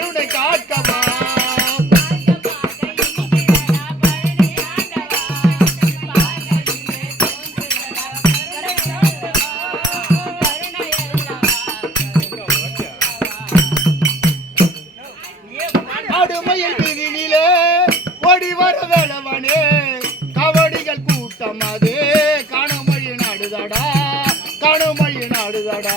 கருணை காக்கமா அடுமையில் பிரிவிலே ஓடி வர வேளவனே கவடிகள் கூட்டம் அது. காணமொழி நாடுதடா காணமொழி நாடுதடா.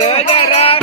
agarrar.